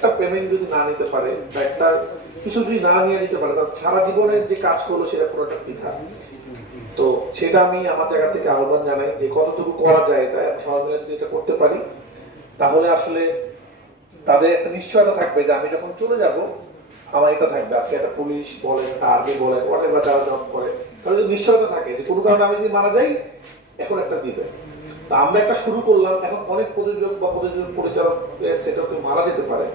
একটা পেমেন্ট যদি না নিতে পারে বা একটা কিছু যদি না নিয়ে নিতে পারে, তার সারা জীবনের যে কাজ করলো সেটা পুরোটা বৃথা। তো সেটা আমি আমার জায়গা থেকে আহ্বান জানাই যে কতটুকু করা যায় এটা সবাই মিলে যদি এটা করতে পারি, তাহলে আসলে তাদের একটা নিশ্চয়তা থাকবে যে আমি যখন চলে যাব আমার এটা থাকবে। আজকে একটা পুলিশ বলেন, আর্মি বলেন, হোয়াটএভার যারা জব করে, তাহলে যদি নিশ্চয়তা থাকে যে কোনো কারণে আমি যদি মারা যাই এখন একটা দিবে। তা আমরা একটা শুরু করলাম, এখন অনেক প্রযোজক বা পরিচালক সেটা মারা যেতে পারে,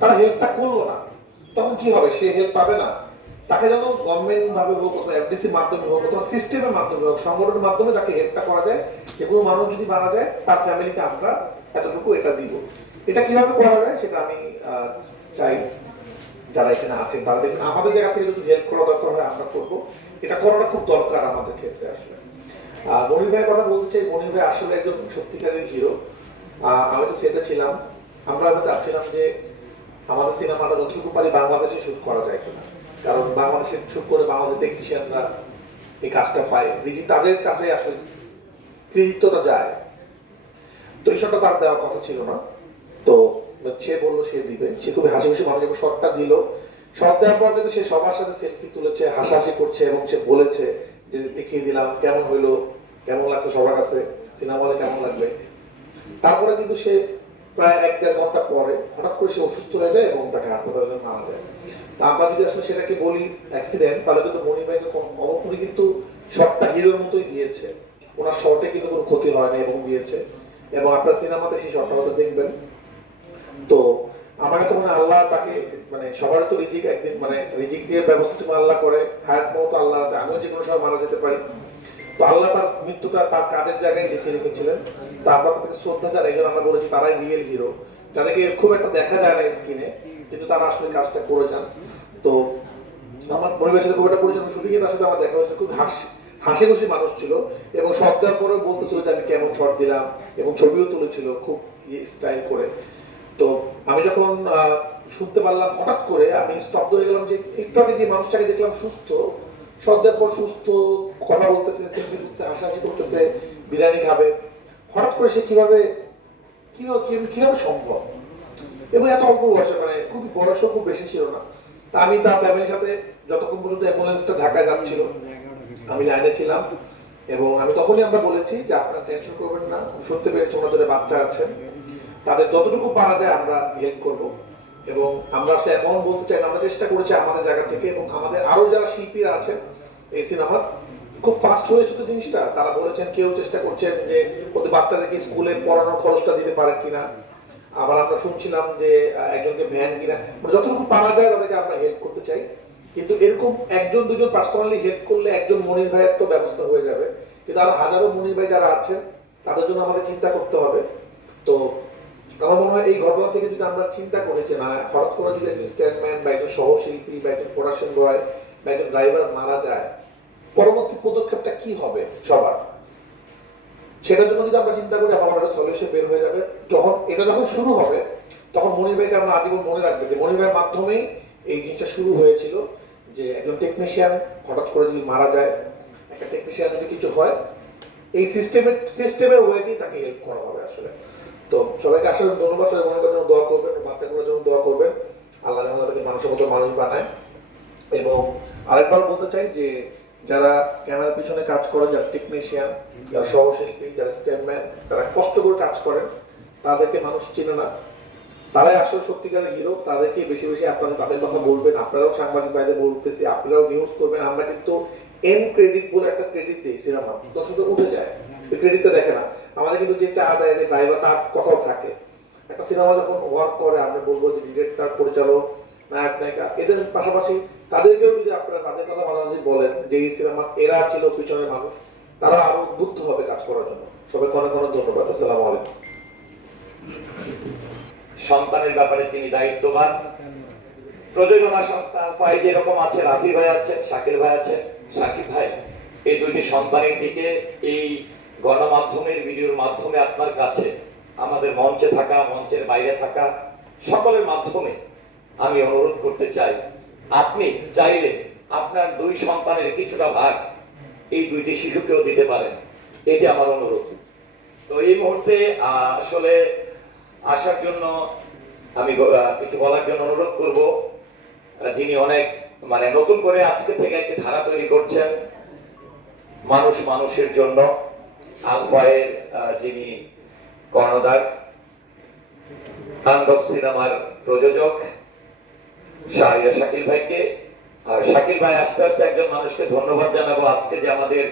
তারা হেল্পটা করলো না, তখন কি হবে? সে হেল্প পাবে না। তাকে যেন গভর্নমেন্ট ভাবে হোক অথবা এফডিসির মাধ্যমে হোক অথবা সিস্টেমের মাধ্যমে হোক, সংগঠনের মাধ্যমে তাকে হেল্পটা করা যায় যে কোনো মানুষ যদি মারা যায় তার ফ্যামিলিকে আমরা এতটুকু এটা দিব। এটা কিভাবে করা যায় সেটা আমি চাই যারা এখানে আছেন তারা দেখুন আমাদের জায়গা থেকে যদি হেল্প করা দরকার হয় আমরা করবো। এটা করাটা খুব দরকার আমাদের ক্ষেত্রে আসলে। মনির ভাইয়ের কথা বলতে চাই, মনির ভাই আসলে একজন সত্যিকারের হিরো। আমি তো সেটা ছিলাম। আমরা চাচ্ছিলাম যে আমাদের সিনেমাটা যতটুকু পারি বাংলাদেশে শুট করা যায় কিনা, কারণ বাংলাদেশে শুট করে বাংলাদেশের টেকনিশিয়ানরা এই কাজটা পায়, তাদের কাছে আসলে কৃতিত্বটা যায়। তো এই শটটা তার দেওয়ার কথা ছিল না, তো সে বললো সে দিবে। সে খুবই হাসি খুশি মানুষ যখন শটটা দিল, শট দেওয়ার পর কিন্তু সে সবার সাথে সেলফি তুলেছে, হাসাহাসি করছে এবং সে বলেছে যে দেখিয়ে দিলাম কেমন হইলো, কেমন লাগছে সবার কাছে, সিনেমা হলে কেমন লাগবে। তারপরে কিন্তু সে প্রায় 1-1.5 ঘন্টা পরে হঠাৎ করে সে অসুস্থ হয়ে যায় এবং তাকে হাসপাতালে মারা যায়। আমরা যদি আসলে সেটাকে বলি অ্যাক্সিডেন্ট, তাহলে কিন্তু মনির ভাইকে অবশ্যই কিন্তু শটটা হিরোর মতোই দিয়েছে, ওনার শটে কিন্তু কোনো ক্ষতি হয় না এবং দিয়েছে। এবং আপনার সিনেমাতে সেই শটটা হয়তো দেখবেন। তো আমার কাছে মনে হয় আল্লাহ তাকে মানে সবার তো রিজিক একদিন মানে রিজিক দিয়ে ব্যবস্থা তুমি আল্লাহ করে, হায়াত মত আল্লাহ, আমিও যে কোনো সময় মারা যেতে পারি। তো আল্লাহ তার মৃত্যুটা তার কাজের জায়গায় লিখে রেখেছিলেন। তা আমরা তাকে শ্রদ্ধা জানাই, এই জন্য আমরা বলেছি তারাই রিয়েল হিরো, যাদেরকে খুব একটা দেখা যায় না স্ক্রিনে কিন্তু তারা আসলে কাজটা করে যান। তো আমার পরিবেশের সাথে খুব একটা পরিচয় শুটিং তার সাথে আমার দেখা হয়েছে, খুব হাসি খুশি মানুষ ছিল এবং শট দেওয়ার পরেও বলতেছিল যে আমি কেমন শট দিলাম এবং ছবিও তুলেছিল খুব স্টাইল করে। তো আমি যখন শুনতে পারলাম হঠাৎ করে আমি স্তব্ধ হয়ে গেলাম যে একটু আগে যে মানুষটাকে দেখলাম সুস্থ, শট দেওয়ার পর সুস্থ, কথা বলতেছে, সেলফি তুলছে, হাসাহাসি করতেছে, বিরিয়ানি খাবে, হঠাৎ করে সে কিভাবে কিভাবে কিভাবে সম্ভব? এবং এত অল্প বয়সে, মানে খুবই বয়সও খুব বেশি ছিল না। তা আমি তার ফ্যামিলির সাথে যতক্ষণ পর্যন্ত অ্যাম্বুলেন্সটা ঢাকায় যাচ্ছিল আমি লাইনে ছিলাম এবং আমি তখনই আমরা বলেছি যে আপনারা টেনশন করবেন না, শুনতে পেরেছি ওনাদের বাচ্চা আছেন, তাদের যতটুকু পারা যায় আমরা হেল্প করব। এবং আমরা আসলে এমন বলতে চাই না, আমরা চেষ্টা করেছি আমাদের জায়গা থেকে এবং আমাদের আরো যারা শিল্পীরা আছেন এই সিনেমার, খুব ফাস্ট হয়েছে তো জিনিসটা। তারা বলেছেন কেউ চেষ্টা করছেন যে ওদের বাচ্চাদেরকে স্কুলে পড়ানোর খরচটা দিতে পারেন কিনা, আবার আমরা শুনছিলাম যে একজনকে ভ্যান কিনা, মানে যতটুকু পারা যায় তাদেরকে আমরা হেল্প করতে চাই। কিন্তু এরকম একজন দুজন পার্সোনালি হেল্প করলে একজন মনির ভাইয়ের তো ব্যবস্থা হয়ে যাবে, কিন্তু আরো হাজারো মনির ভাই যারা আছেন তাদের জন্য আমাদের চিন্তা করতে হবে। তো আমার মনে হয় এই ঘটনা থেকে যদি আমরা চিন্তা করি যে না হঠাৎ করে যদি একজন স্ট্যান্ডম্যান বা একজন সহশিল্পী বা একজন প্রোডাকশন বয় বা একজন ড্রাইভার মারা যায়, পরবর্তী পদক্ষেপটা কি হবে সবার, সেটার জন্য যদি আমরা চিন্তা করি আমার একটা সলিউশন বের হয়ে যাবে। যখন শুরু হবে তখন মনির ভাইকে আমরা আজীবন মনে রাখবে যে মনির ভাইয়ের মাধ্যমেই এই জিনিসটা শুরু হয়েছিল, যে একজন টেকনিশিয়ান হঠাৎ করে যদি মারা যায়, একটা টেকনিশিয়ান যদি কিছু হয়, এই সিস্টেমের ওয়েতেই তাকে হেল্প করা হবে আসলে। তো সবাইকে আসলে ধন্যবাদ, সবাই মনে করার জন্য দোয়া করবেন, বাচ্চাগুলোর জন্য দোয়া করবেন, আল্লাহ যেন তাদেরকে মানুষের মতো মানুষ বানায়। এবং আরেকবার বলতে চাই যে যারা ক্যামেরার পিছনে কাজ করেন, যারা টেকনিশিয়ান, যারা সহশিল্পী, যারা স্ট্যান্ডম্যান, তারা কষ্ট করে কাজ করেন, তাদেরকে মানুষ চিনে না, তারাই আসলে সত্যিকারের হিরো। তাদেরকে বেশি বেশি আপনারা তাদের কথা বলবেন, আপনারাও সাংবাদিক ভাইদের বলতেছি, আপনারাও নিউজ করবেন। আমরা কিন্তু এন ক্রেডিট বলে একটা ক্রেডিট দিই সিনেমা, দর্শকদের উঠে যায়, ওই ক্রেডিটটা দেখে না। আমাদের কিন্তু যে চা দেয় যে ড্রাইভার তার কথাও থাকে। একটা সিনেমা যখন ওয়ার্ক করে আমরা বলবো যে ডিরেক্টর, পরিচালক, নায়ক নায়িকা, এদের পাশাপাশি তাদেরকেও যদি আপনারা তাদের কথা ভালোভাবে বলেন যে এই সিনেমা এরা ছিল পিছনের মানুষ, তারা আরো উদ্বুদ্ধ হবে কাজ করার জন্য। সবাইকে অনেক অনেক ধন্যবাদ। আসসালামু আলাইকুম। সন্তানের ব্যাপারে তিনি দায়িত্ববান। প্রযোজনা সংস্থা পাই যেরকম আছে, রাফি ভাই আছেন, শাকিল ভাই আছেন, শাকিব ভাই, এই দুইটি সন্তানের দিকে এই গণমাধ্যমের ভিডিওর মাধ্যমে আপনার কাছে, আমাদের মঞ্চে থাকা, মঞ্চের বাইরে থাকা সকলের মাধ্যমে আমি অনুরোধ করতে চাই, আপনি চাইলে আপনার দুই সন্তানের কিছুটা ভাগ এই দুইটি শিশুকেও দিতে পারেন, এটি আমার অনুরোধ। তো এই মুহূর্তে আসলে আসার জন্য আমি কিছু বলার জন্য অনুরোধ করব, যিনি অনেক মানে নতুন করে আজকে থেকে একটি ধারা তৈরি করছেন মানুষ মানুষের জন্য, আলফায়ের যিনি কর্ণধার, তাণ্ডব সিনেমার প্রযোজক শাকিল ভাইকে। আর শাকিল ভাই আস্তে আস্তে একজন মানুষকে ধন্যবাদ জানাবো আজকে যে আমাদের